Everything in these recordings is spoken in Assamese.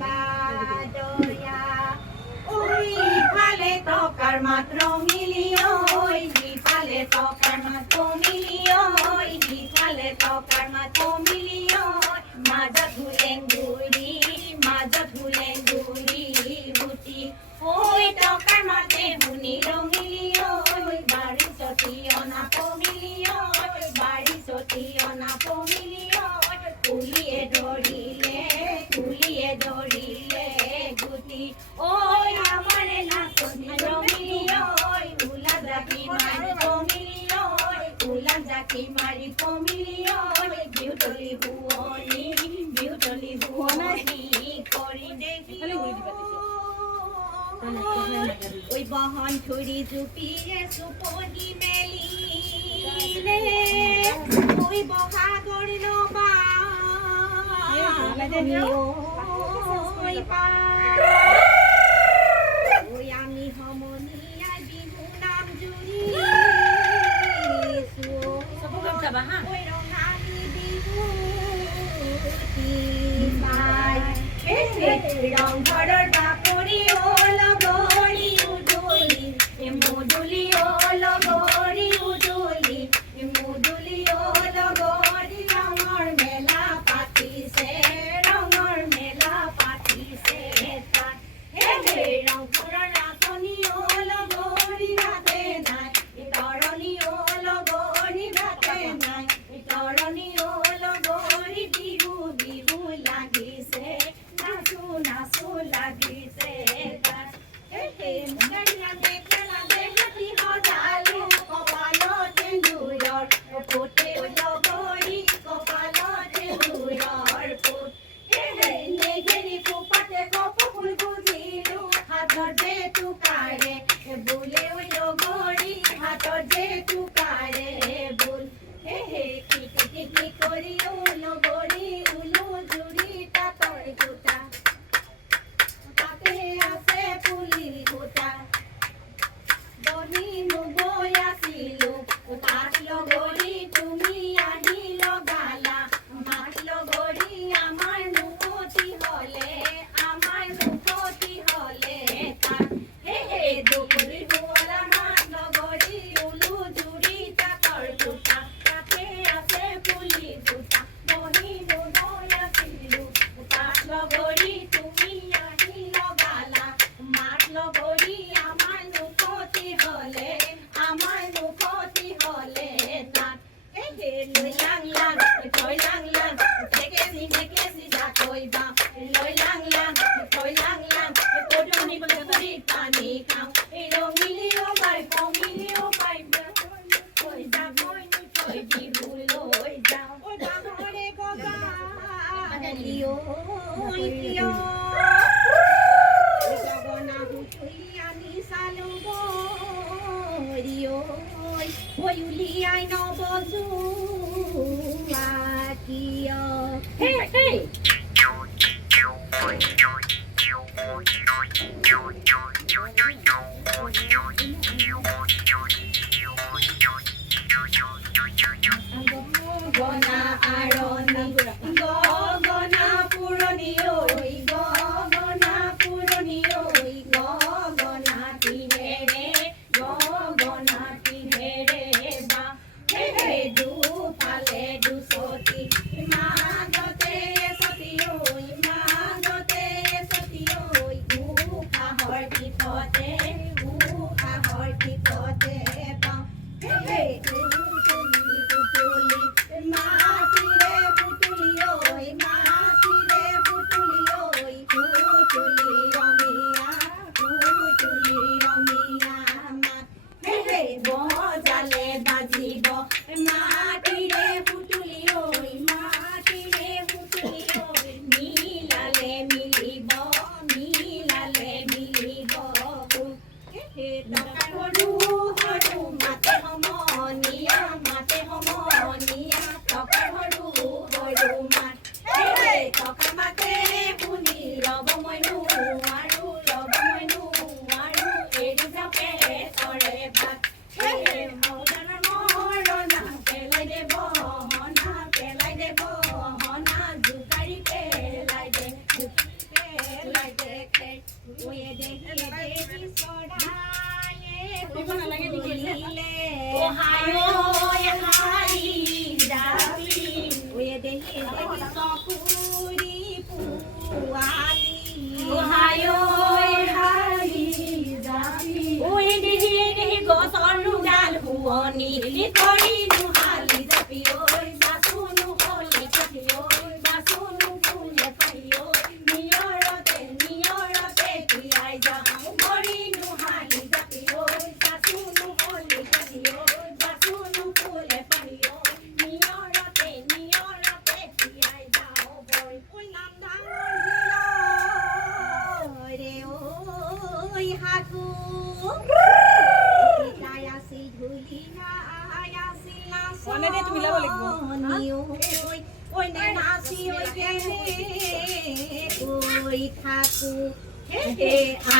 বাদয়া ওই ফালে টকাৰ মাত্ৰ মিলিয়ন সিফালে টকাৰ মাত্ৰ মিলিয়ন সিফালে টকাৰ মাত্ৰ মিলিয়ন মাজত ভুলেং গুৰি বুটি ওই টকাৰ মাতে শুনিল মিলিয়ন বাৰী চতি অনা মিলিয়ন বাৰী চতি অনা মিলিয়ন কুলিয়ে ধৰিলে গুটি ওই আমাৰে নাচনি মিলিয়ন উলা জাকি মাৰি মিলিয়ন বিউতলি বুৱনী কৰি দেখি ওই বহন ধৰি জুপিৰে চুপনি মেলিলে ওই বহাগৰ নবা ওই আমি সমনীয়া বিহু নাম জুৰিছো ওই ৰঙালী বিহুতি পাই ৰংঘৰৰ বাকৰি লগৰি উদুলি মুদুলি লগৰি উদুলি মুদুলি লগৰি ৰঙৰ মেলা পাতিছে তাত ৰংঘৰৰ নাচনি লগৰি ঘাটে নাই তৰণি লগৰি ঘাটে নাই তৰণি লগৰি বিহু লাগিছে নাচো লাগিছে তাত মেখেলা দেহাতি সজালো কপালত সেন্দুৰৰ ফুটে লগৰি কপালত সেন্দুৰৰ ফুট নেঘেৰি ফুপাতে কপফুল বুজিলো হাতত যে টুকাৰে বোলে লগৰি হাতত যে টুকাৰে বোল টিকি কৰি লগৰি উলো জুৰি তাঁতৰ গোটা তাতে আছে পুলিৰ গোটা বনি নগৈ আছিলো তাত লগৰি তুমি আহি লগালা মাত লগৰি আমাৰ মুখতি হলে তাত দুপুৰি বোলা মাত লগৰি উলো জুৰি তাঁতৰ গোটা তাতে আছে পুলিৰ গোটা বনি নগৈ আছিলো তাত লগৰি তুমি আহি লগালা মাত লগৰি আমাৰ মুখতি হলে তাত লৈ লাং থৈ লাং ঢেকেচি জাকৈ বা লৈ লাং থৈ লাং পদুমনি পুখুৰী পানী খাওঁ ৰঙিলি পাই থৈ যাবই থৈ বিহু লৈ যাওঁ ডাঙৰে ককা গগনা হুঁচৰি আনি চালো ঐ উলিয়াই নবজোৱা কিয় গগনা আৰণি গগনা পুৰণি ঐ গগনা পুৰণি ঐ গগনা তিহেৰে বা দুফালে দুচতি মাজতে এচতি ঐ উশাহৰ পিছতে পাওঁ মাটিৰে পুতুলি ঐ পুতুলি ৰঙীয়া মাত বজালে বাজিব মাটিৰে পুতুলি ঐ চকুৰি পোৱালি গছৰ ডাল শুৱনি কৰি নুহালি জাপি ঐ বাচুনো হলি কাটি ঐ বাচুনো ফুলে পাৰি ঐ নিয়ৰতে তিয়াই যাওঁ কৰি নুহালি জাপি ঐ বাচুনো হলি কাটি ঐ বাচুনো ফুলে পাৰি ঐ নিয়ৰতে তিয়াই যাওঁ বৈ নাম ডাঙৰ ৰে ঐ হাকু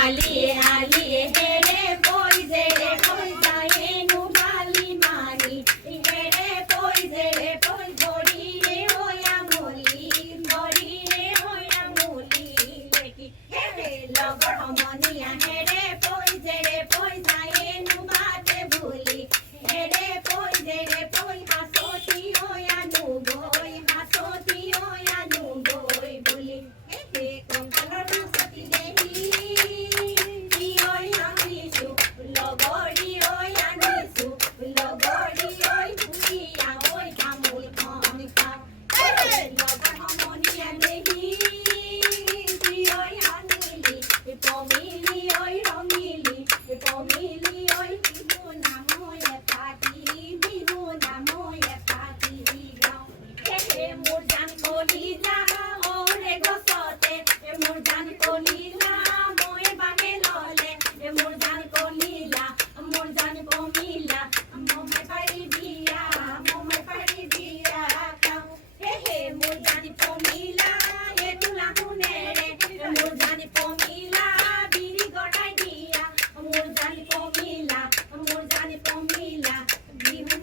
আলি আলি হেৰে বৈ জেৰে বৈ যায় নুগালি মানি হেৰে বৈ জেৰে বৈ ভৰিৰে হৈ আঙুলি লেকি হেৰে লগৰ সমনীয়া হেৰে বৈ জেৰে বৈ যায় নুবাতে ভুলি হেৰে বৈ জেৰে বৈ হাঁচতি হৈ আনো গৈ বুলি কংকালৰ নাচতি দেহি লগৰী ঐ আনিছো লগৰী ঐ ভুলিয়া ঐ তামোল খন খাওঁ লগৰ সমনীয়া দেহি আনিলি পমিলি ঐ ৰঙিলি ঐ বিহু নাময়ে পাতি গাওঁ মোৰ জান কলিজা ৰে গছতে মোৰ জান কলিজা মই বাহে ললে মোৰ জান কলিলা মোৰ জান কমিলা মই পাৰি দিয়া খাওঁ মোৰ জান কমিলা তোলা শুনেৰে মোৰ জান কমিলা বিৰি গড়াই দিয়া মোৰ জান কমিলা বিহু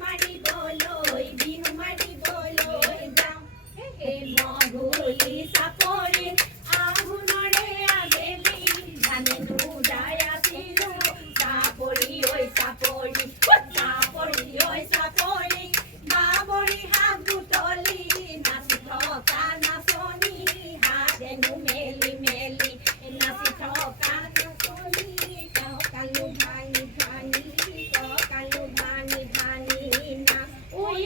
মাৰিবলৈ যাওঁ মগুলি চাপৰি আঘোণৰে আবেলি ধানে নুদাই আছিলো চাপৰি ঐ চাপৰি বাবৰি হাত বুটলি নাচি থকা নাচনি হাতেনো মেলি নাচি থকা নাচনি কালো ভাঙি নাচ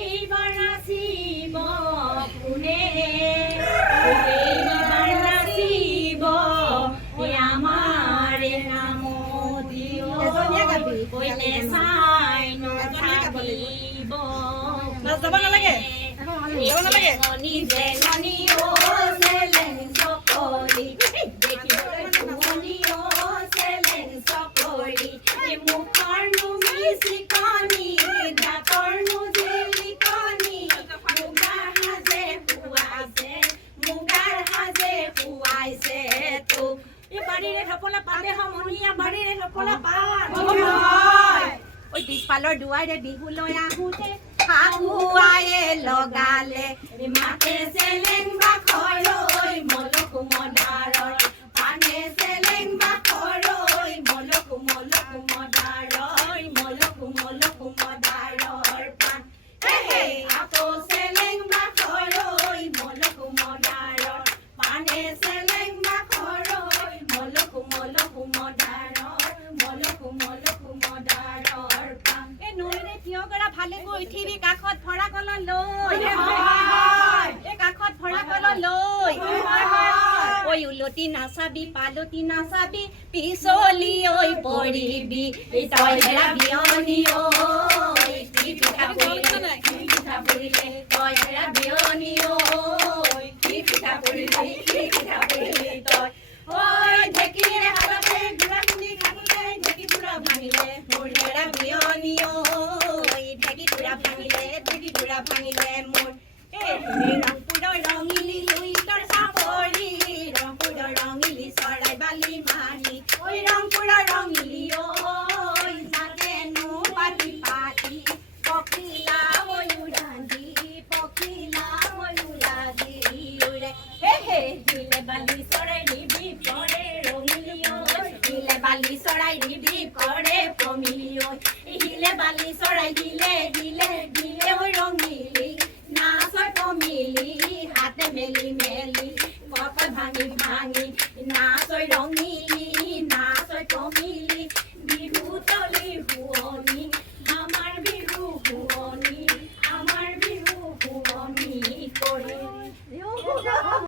এইবাৰ নাচিব কোনে নাচিব আমাৰ নাম দিও কইলে চাই নাথাকিব নিজে গনি ও চেলেং চকলি দেখিবলৈ শুৱনি ও চেলেং চকলি মুখৰ নুমিছি কণি দাঁতৰ নুজিলিকনি মুগাৰ সাজে খুৱাইছে তোক বাৰীৰে ঢপলা পাতে সমনীয়া বাৰীৰে ঢপলা পাত ঐ পিছফালৰ দুৱাৰে বিহুলৈ আহোঁতে শাহুৱায়ে লগালে মাতে চেলেং বাখৰৈ মলকু মদাৰৰ পানে চেলেং বাখৰৈ মলকু মদাৰৰ পান আকৌ চেলেং বাখৰৈ মলকু মদাৰৰ পানে চেলেং বাখৰৈ মলকু মদাৰৰ পান নৈৰে থিয় কৰা ভালে গৈ উঠিবি কাষত ভৰা কলা লৈ কাষত ভৰা কলা লৈ ঐ উলটি নাচাবি পালটি নাচাবি পিছলি ঐ পৰিবি তই হেৰা বিয়নি ঐ কি পিঠা পৰিলে তই হেৰা বিয়নি ঐ কি পিঠা পৰিলে তই ঐ ঢেঁকীৰে হাততে গুড়া খুন্দি থাকোঁতে ঢেঁকী পুৰা ভাঙিলে মোৰ হেৰা বিয়নি ঐ ঢেঁকী পুৰা ভাঙিলে মোৰ ৰংপুৰৰ ৰঙিলি লুইতৰ চাপৰি ৰংপুৰৰ ৰঙিলি চৰাই বালি মানি ঐ ৰংপুৰৰ ৰঙিলি ঐ জানেনো পাতি পখিলা ময়ূৰান্ধি উৰে দিলে বালি চৰাই দিবি পৰে ৰঙিলি ঐ দিলে বালি চৰাই দিবি পৰে পমিলি ঐ হিলে বালি চৰাই দিলে ঐ ৰঙিলি নাচৰ পমিলি হাত रंगीली